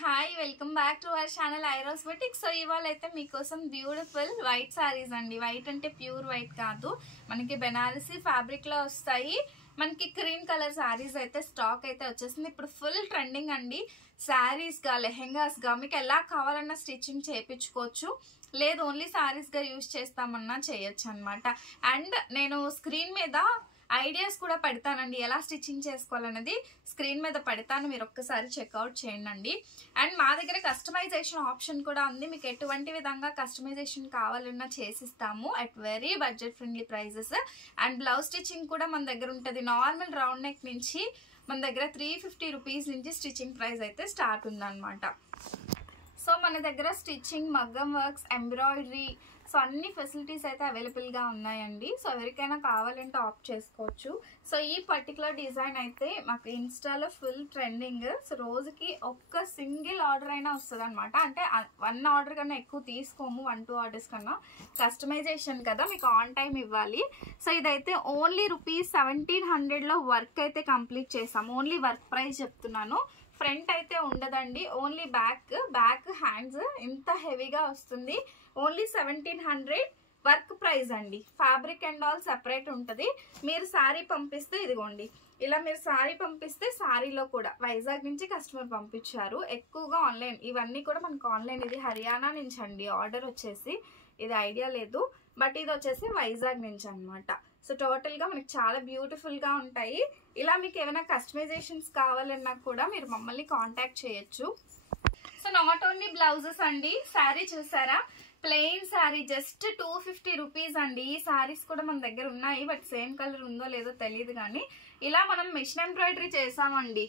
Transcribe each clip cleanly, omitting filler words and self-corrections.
Hi welcome back to our channel ఐరోస్ boutique. So ఇవాళ అయితే మీకోసం బ్యూటిఫుల్ వైట్ సారీస్ అండి. వైట్ అంటే ప్యూర్ వైట్ కాదు, మనకి బెనారసీ ఫ్యాబ్రిక్ లో వస్తాయి. మనకి క్రీమ్ కలర్ సారీస్ అయితే స్టాక్ అయితే వచ్చేసింది. ఇప్పుడు ఫుల్ ట్రెండింగ్ అండి. సారీస్ గా లెహెంగాస్ గా మీకు ఎలా కావాలన్నా స్టిచ్చింగ్ చేయించుకోవచ్చు, లేదు ఓన్లీ సారీస్ గా యూజ్ చేస్తామన్నా చేయొచ్చు అనమాట. అండ్ నేను స్క్రీన్ మీద ఐడియాస్ కూడా పెడతానండి, ఎలా స్టిచ్చింగ్ చేసుకోవాలనేది స్క్రీన్ మీద పెడతాను, మీరు ఒక్కసారి చెక్అవుట్ చేయండి. అండ్ మా దగ్గర కస్టమైజేషన్ ఆప్షన్ కూడా ఉంది. మీకు ఎటువంటి విధంగా కస్టమైజేషన్ కావాలన్నా చేసిస్తాము at very budget friendly prices. And blouse stitching కూడా మన దగ్గర ఉంటుంది. నార్మల్ రౌండ్ నెక్ నుంచి మన దగ్గర 350 రూపీస్ నుంచి స్టిచ్చింగ్ ప్రైస్ అయితే స్టార్ట్ ఉందన్నమాట. సో మన దగ్గర స్టిచ్చింగ్, మగ్గం వర్క్స్, ఎంబ్రాయిడరీ, సో అన్ని ఫెసిలిటీస్ అయితే అవైలబుల్గా ఉన్నాయండి. సో ఎవరికైనా కావాలంటే ఆప్ట్ చేసుకోవచ్చు. సో ఈ పర్టికులర్ డిజైన్ అయితే మాకు ఇన్స్టాలో ఫుల్ ట్రెండింగ్. సో రోజుకి ఒక్క సింగిల్ ఆర్డర్ అయినా వస్తుంది అనమాట. అంటే 1 ఆర్డర్ కన్నా ఎక్కువ తీసుకోము, 1-2 ఆర్డర్స్ కన్నా. కస్టమైజేషన్ కదా, మీకు ఆన్ టైం ఇవ్వాలి. సో ఇదైతే ఓన్లీ ₹1700లో వర్క్ అయితే కంప్లీట్ చేసాము. ఓన్లీ వర్క్ ప్రైస్ చెప్తున్నాను. ఫ్రంట్ అయితే ఉండదండి, ఓన్లీ బ్యాక్ హ్యాండ్స్ ఇంత హెవీగా వస్తుంది. ఓన్లీ 1700 వర్క్ ప్రైస్ అండి. ఫ్యాబ్రిక్ అండ్ ఆల్ సెపరేట్ ఉంటుంది. మీరు శారీ పంపిస్తే ఇదిగోండి ఇలా మీరు శారీ పంపిస్తే శారీలో కూడా వైజాగ్ నుంచి కస్టమర్ పంపించారు. ఎక్కువగా ఆన్లైన్, ఇవన్నీ కూడా మనకు ఆన్లైన్. ఇది హర్యానా నుంచి అండి ఆర్డర్ వచ్చేసి, ఇది ఐడియా లేదు, బట్ ఇది వచ్చేసి వైజాగ్ నుంచి అనమాట. సో టోటల్గా మనకి చాలా బ్యూటిఫుల్గా ఉంటాయి. ఇలా మీకు ఏమైనా కస్టమైజేషన్స్ కావాలన్నా కూడా మీరు మమ్మల్ని కాంటాక్ట్ చేయొచ్చు. సో నాట్ ఓన్లీ బ్లౌజెస్ అండి, శారీ చూసారా, ప్లెయిన్ శారీ జస్ట్ 250 రూపీస్ అండి. ఈ శారీస్ కూడా మన దగ్గర ఉన్నాయి, బట్ సేమ్ కలర్ ఉందో లేదో తెలియదు. కానీ ఇలా మనం మిషన్ ఎంబ్రాయిడరీ చేసామండి,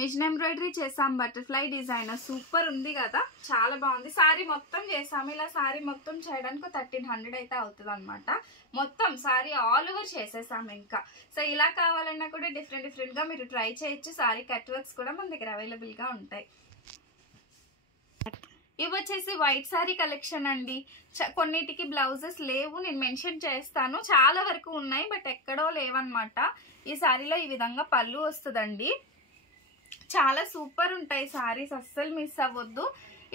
మిషన్ ఎంబ్రాయిడరీ చేసాం, బటర్ఫ్లై డిజైన్ సూపర్ ఉంది కదా, చాలా బాగుంది. శారీ మొత్తం చేసాము. ఇలా శారీ మొత్తం చేయడానికి 1300 అయితే అవుతుంది అనమాట. మొత్తం శారీ ఆల్ ఓవర్ చేసేసాము ఇంకా. సో ఇలా కావాలన్నా కూడా డిఫరెంట్ గా మీరు ట్రై చేయొచ్చు. శారీ కట్ వర్క్స్ కూడా మన దగ్గర అవైలబుల్ గా ఉంటాయి. ఇవి వచ్చేసి వైట్ శారీ కలెక్షన్ అండి. కొన్నిటికి బ్లౌజెస్ లేవు, నేను మెన్షన్ చేస్తాను. చాలా వరకు ఉన్నాయి, బట్ ఎక్కడో లేవన్నమాట. ఈ శారీలో ఈ విధంగా పళ్ళు వస్తుందండి. చాలా సూపర్ ఉంటాయి సారీస్, అస్సలు మిస్ అవ్వద్దు.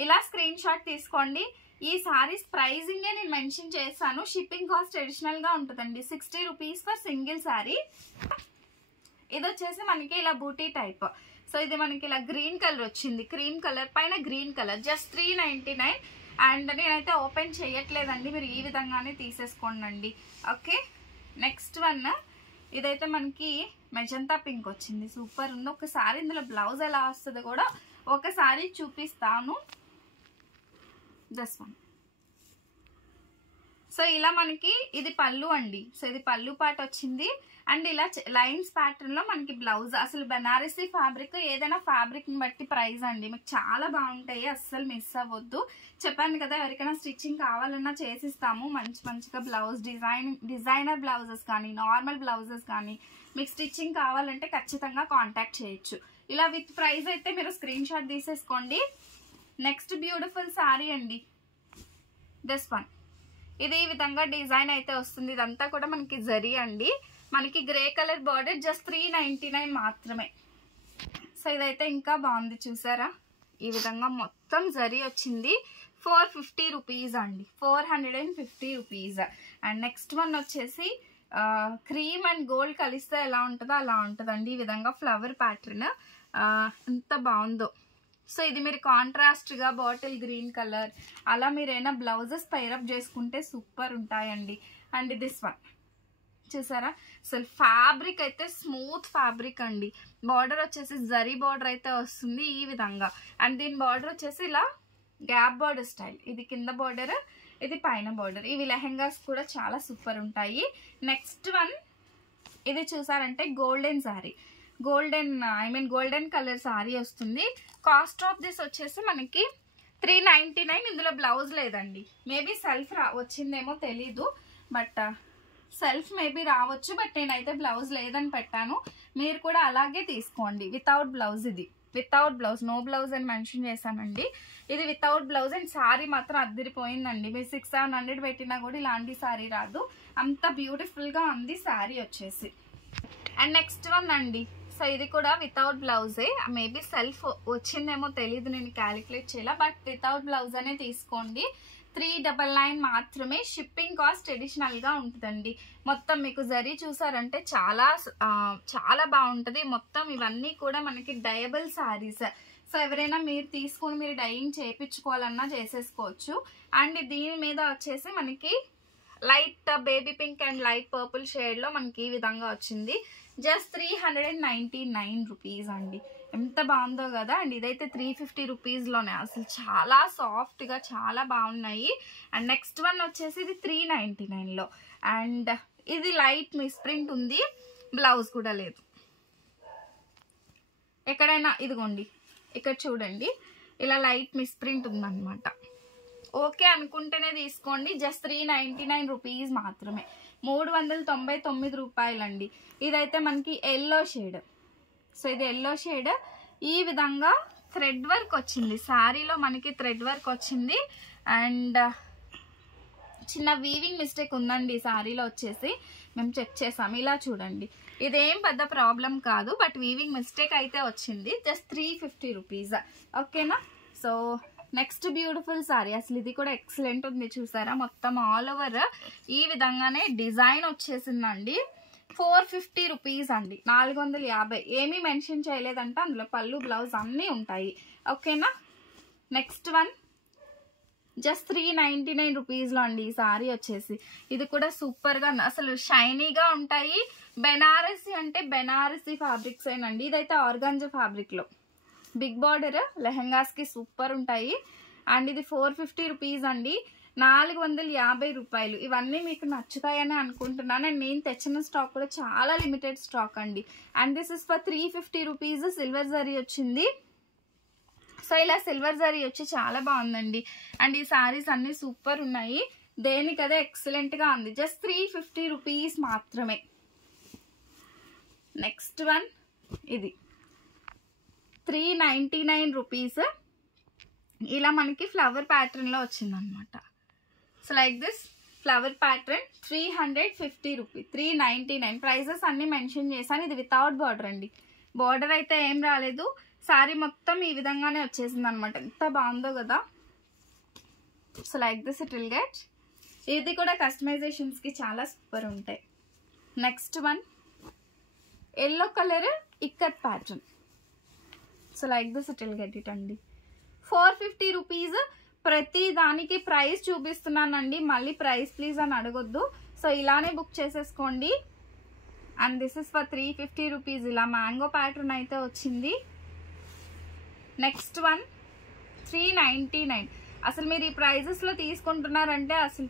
ఇలా స్క్రీన్ షాట్ తీసుకోండి. ఈ సారీస్ ప్రైజింగే నేను మెన్షన్ చేస్తాను. షిప్పింగ్ కాస్ట్ అడిషనల్ గా ఉంటుందండి, 60 రూపీస్ ఫర్ సింగిల్ సారీ. ఇది వచ్చేసి మనకి ఇలా బూటీ టైప్. సో ఇది మనకి ఇలా గ్రీన్ కలర్ వచ్చింది, క్రీమ్ కలర్ పైన గ్రీన్ కలర్, జస్ట్ 399. అండ్ నేనైతే ఓపెన్ చేయట్లేదండి, మీరు ఈ విధంగానే తీసేసుకోండి. ఓకే, నెక్స్ట్ వన్ ఇదైతే మనకి మెజంతా పింక్ వచ్చింది, సూపర్ ఉంది. ఒకసారి ఇందులో బ్లౌజ్ ఎలా వస్తుందో కూడా ఒకసారి చూపిస్తాను. This one. సో ఇలా మనకి ఇది పళ్ళు అండి. సో ఇది పళ్ళు పాట వచ్చింది. అండ్ ఇలా లైన్స్ ప్యాటర్న్ లో మనకి బ్లౌజ్. అసలు బెనారసీ ఫ్యాబ్రిక్, ఏదైనా ఫ్యాబ్రిక్ ని బట్టి ప్రైస్ అండి, మీకు చాలా బాగుంటాయి, అస్సలు మిస్ అవ్వద్దు. చెప్పాను కదా, ఎవరికైనా స్టిచ్చింగ్ కావాలన్నా చేసిస్తాము. మంచిగా బ్లౌజ్ డిజైనర్ బ్లౌజెస్ కానీ నార్మల్ బ్లౌజెస్ కానీ మీకు స్టిచ్చింగ్ కావాలంటే ఖచ్చితంగా కాంటాక్ట్ చేయొచ్చు. ఇలా విత్ ప్రైస్ అయితే మీరు స్క్రీన్ షాట్ తీసేసుకోండి. నెక్స్ట్ బ్యూటిఫుల్ శారీ అండి, దిస్ వన్. ఇది ఈ విధంగా డిజైన్ అయితే వస్తుంది. ఇదంతా కూడా మనకి జరీ అండి, మనకి గ్రే కలర్ బార్డర్, జస్ట్ 399 మాత్రమే. సో ఇదైతే ఇంకా బాగుంది, చూసారా, ఈ విధంగా మొత్తం జరీ వచ్చింది. 450 రూపీస్ అండి, 450 రూపీస్. అండ్ నెక్స్ట్ వన్ వచ్చేసి క్రీమ్ అండ్ గోల్డ్ కలిస్తే ఎలా ఉంటుందో అలా ఉంటుందండి. ఈ విధంగా ఫ్లవర్ ప్యాటర్న్ ఎంత బాగుందో. సో ఇది మీరు కాంట్రాస్ట్గా బాటిల్ గ్రీన్ కలర్ అలా మీరైనా బ్లౌజెస్ పైరప్ చేసుకుంటే సూపర్ ఉంటాయండి. అండ్ దిస్ వన్ చూసారా, అసలు ఫ్యాబ్రిక్ అయితే స్మూత్ ఫ్యాబ్రిక్ అండి. బార్డర్ వచ్చేసి జరీ బార్డర్ అయితే వస్తుంది ఈ విధంగా. అండ్ దీని బార్డర్ వచ్చేసి ఇలా గ్యాప్ బార్డర్ స్టైల్, ఇది కింద బార్డర్, ఇది పైన బార్డర్. ఇవి లెహెంగాస్ కూడా చాలా సూపర్ ఉంటాయి. నెక్స్ట్ వన్ ఇది చూసారంటే golden sari, golden colour sari వస్తుంది. కాస్ట్ ఆఫ్ దిస్ వచ్చేసి మనకి 399. ఇందులో బ్లౌజ్ లేదండి, మేబీ సెల్ఫ్ వచ్చిందేమో తెలీదు, బట్ సెల్ఫ్ మేబీ రావచ్చు, బట్ నేనైతే బ్లౌజ్ లేదని పెట్టాను. మీరు కూడా అలాగే తీసుకోండి. వితౌట్ బ్లౌజ్, ఇది వితౌట్ బ్లౌజ్, నో బ్లౌజ్ అని మెన్షన్ చేశానండి. ఇది వితౌట్ బ్లౌజ్. అండ్ శారీ మాత్రం అద్దరిపోయిందండి. మీరు 600-700 పెట్టినా కూడా ఇలాంటి శారీ రాదు, అంత బ్యూటిఫుల్గా ఉంది శారీ వచ్చేసి. అండ్ నెక్స్ట్ వన్ అండి, సో ఇది కూడా వితౌట్ బ్లౌజే, మేబీ సెల్ఫ్ వచ్చిందేమో తెలీదు, నేను క్యాలిక్యులేట్ చేయాల, బట్ వితౌట్ బ్లౌజ్ అనే తీసుకోండి. 399 మాత్రమే. షిప్పింగ్ కాస్ట్ అడిషనల్ గా ఉంటుందండి. మొత్తం మీకు జరీ చూసారంటే చాలా చాలా బాగుంటది. మొత్తం ఇవన్నీ కూడా మనకి డయబుల్ శారీస్. సో ఎవరైనా మీరు తీసుకుని మీరు డైయింగ్ చేయించుకోవాలన్నా చేసేసుకోవచ్చు. అండ్ దీని మీద వచ్చేసి మనకి light baby pink and light purple shade లో మనకి ఈ విధంగా వచ్చింది. జస్ట్ 399 రూపీస్ అండి. ఎంత బాగుందో కదా. అండ్ ఇదైతే 350 రూపీస్లోనే. అసలు చాలా సాఫ్ట్గా చాలా బాగున్నాయి. అండ్ నెక్స్ట్ వన్ వచ్చేసి ఇది 399లో. అండ్ ఇది లైట్ మిస్ప్రింట్ ఉంది, బ్లౌజ్ కూడా లేదు. ఎక్కడైనా ఇదిగోండి ఇక్కడ చూడండి, ఇలా లైట్ మిస్ప్రింట్ ఉందన్నమాట. ఓకే అనుకుంటేనే తీసుకోండి. జస్ట్ 399 రూపీస్ మాత్రమే. 399 రూపాయలండి. ఇదైతే మనకి ఎల్లో షేడ్. సో ఇది ఎల్లో షేడ్. ఈ విధంగా థ్రెడ్ వర్క్ వచ్చింది శారీలో, మనకి థ్రెడ్ వర్క్ వచ్చింది. అండ్ చిన్న వీవింగ్ మిస్టేక్ ఉందండి శారీలో వచ్చేసి, మేము చెక్ చేసాము. ఇలా చూడండి, ఇదేం పెద్ద ప్రాబ్లం కాదు, బట్ వీవింగ్ మిస్టేక్ అయితే వచ్చింది. Just 350 rupees. ఓకేనా. So next beautiful sari. అసలు ఇది కూడా ఎక్సలెంట్ ఉంది చూసారా. మొత్తం ఆల్ ఓవర్ ఈ విధంగానే డిజైన్ వచ్చేసిందండి. 450 రూపీస్ అండి. 450. ఏమీ మెన్షన్ చేయలేదంట, అందులో పళ్ళు బ్లౌజ్ అన్నీ ఉంటాయి. ఓకేనా. నెక్స్ట్ వన్ జస్ట్ 399 రూపీస్లో అండి ఈ సారీ వచ్చేసి. ఇది కూడా సూపర్గా అసలు షైనీగా ఉంటాయి. బెనారసీ అంటే బెనారసీ ఫ్యాబ్రిక్స్ ఏనండి. ఇదైతే ఆర్గాంజా ఫ్యాబ్రిక్లో బిగ్ బార్డర్ లెహంగాస్కి సూపర్ ఉంటాయి. అండ్ ఇది 450 రూపీస్ అండి. 450 రూపాయలు. ఇవన్నీ మీకు నచ్చుతాయని అనుకుంటున్నాను. అండ్ నేను తెచ్చిన స్టాక్ కూడా చాలా లిమిటెడ్ స్టాక్ అండి. And this is for 350 rupees. Silver zari వచ్చింది. సో ఇలా సిల్వర్ జరీ వచ్చి చాలా బాగుందండి. అండ్ ఈ సారీస్ అన్ని సూపర్ ఉన్నాయి. దేనికదే ఎక్సలెంట్గా ఉంది. జస్ట్ 350 రూపీస్ మాత్రమే. నెక్స్ట్ వన్ ఇది 399 రూపీస్. ఇలా మనకి ఫ్లవర్ ప్యాటర్న్లో వచ్చిందనమాట. So like this flower pattern. 350 rupees. 399. Prices అన్నీ మెన్షన్ చేశాను. ఇది వితౌట్ బార్డర్ అండి. బార్డర్ అయితే ఏం రాలేదు. శారీ మొత్తం ఈ విధంగానే వచ్చేసింది అనమాట. ఎంత బాగుందో కదా. So like this it will get. ఇది కూడా కస్టమైజేషన్స్కి చాలా సూపర్ ఉంటాయి. Next one yellow colour ikat pattern. So like this it will get it అండి. 450 రూపీస్. ప్రతి దానికి ప్రైస్ చూపిస్తున్నానండి, మళ్ళీ ప్రైస్ ప్లీజ్ అని అడగొద్దు. సో ఇలానే బుక్ చేసేసుకోండి. And this is for 350 rupees. ఇలా మ్యాంగో ప్యాటర్న్ అయితే వచ్చింది. Next one 399. అసలు మీరు ఈ ప్రైజెస్లో తీసుకుంటున్నారంటే అసలు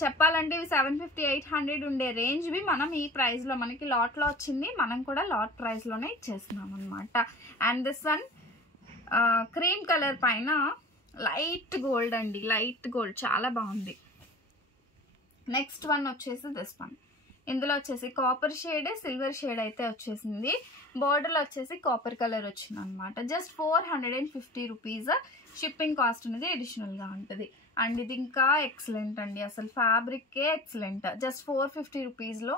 చెప్పాలంటే ఇవి 750 800 ఉండే రేంజ్వి మనం ఈ ప్రైస్లో మనకి లాట్లో వచ్చింది. మనం కూడా లాట్ ప్రైస్లోనే ఇచ్చేస్తున్నాం అనమాట. And this one cream colour పైన లైట్ గోల్డ్ అండి. లైట్ గోల్డ్ చాలా బాగుంది. నెక్స్ట్ వన్ వచ్చేసి దిస్ వన్. ఇందులో వచ్చేసి కాపర్ షేడ్ సిల్వర్ షేడ్ అయితే వచ్చేసింది. బోర్డర్లో వచ్చేసి కాపర్ కలర్ వచ్చింది అనమాట. Just 450 rupees. షిప్పింగ్ కాస్ట్ అనేది అడిషనల్గా ఉంటుంది. అండ్ ఇది ఇంకా ఎక్సలెంట్ అండి. అసలు ఫ్యాబ్రిక్కే ఎక్సలెంట్. జస్ట్ 450 రూపీస్లో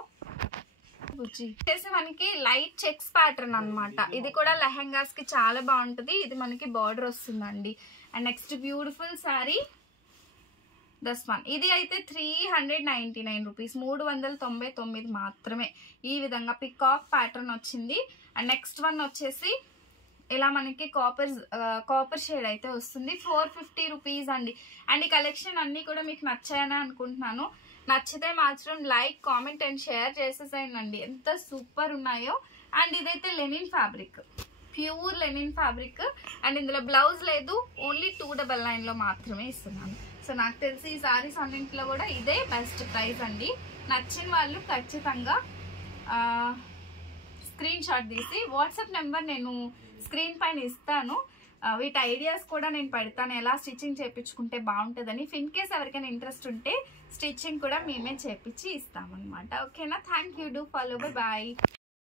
వచ్చేసి మనకి లైట్ చెక్స్ ప్యాటర్న్ అనమాట. ఇది కూడా లెహంగాస్కి చాలా బాగుంటుంది. ఇది మనకి బార్డర్ వస్తుందండి. And next beautiful sari this one. ఇది అయితే 399 రూపీస్. 399 మాత్రమే. ఈ విధంగా పికాక్ ప్యాటర్న్ వచ్చింది. అండ్ నెక్స్ట్ వన్ వచ్చేసి ఇలా మనకి కాపర్ షేడ్ అయితే వస్తుంది. 450 రూపీస్ అండి. అండ్ ఈ కలెక్షన్ అన్నీ కూడా మీకు నచ్చాయని అనుకుంటున్నాను. నచ్చితే మాత్రం లైక్ కామెంట్ అండ్ షేర్ చేసేసేయండి. ఎంత సూపర్ ఉన్నాయో. అండ్ ఇదైతే linen fabric, pure linen fabric. And ఇందులో బ్లౌజ్ లేదు, ఓన్లీ 299లో మాత్రమే ఇస్తున్నాను. సో నాకు తెలిసి ఈ సారీస్ అన్నింటిలో కూడా ఇదే బెస్ట్ ప్రైస్ అండి. నచ్చిన వాళ్ళు ఖచ్చితంగా స్క్రీన్ షాట్ తీసి వాట్సాప్ నెంబర్ నేను స్క్రీన్ పైన ఇస్తాను. వీటి ఐడియాస్ కూడా నేను పెడతాను, ఎలా స్టిచ్చింగ్ చేయించుకుంటే బాగుంటుందని. ఇన్ కేస్ ఎవరికైనా ఇంట్రెస్ట్ ఉంటే స్టిచ్చింగ్ కూడా మేమే చేపించి ఇస్తామన్నమాట. ఓకేనా. Thank you. Do follow. Bye.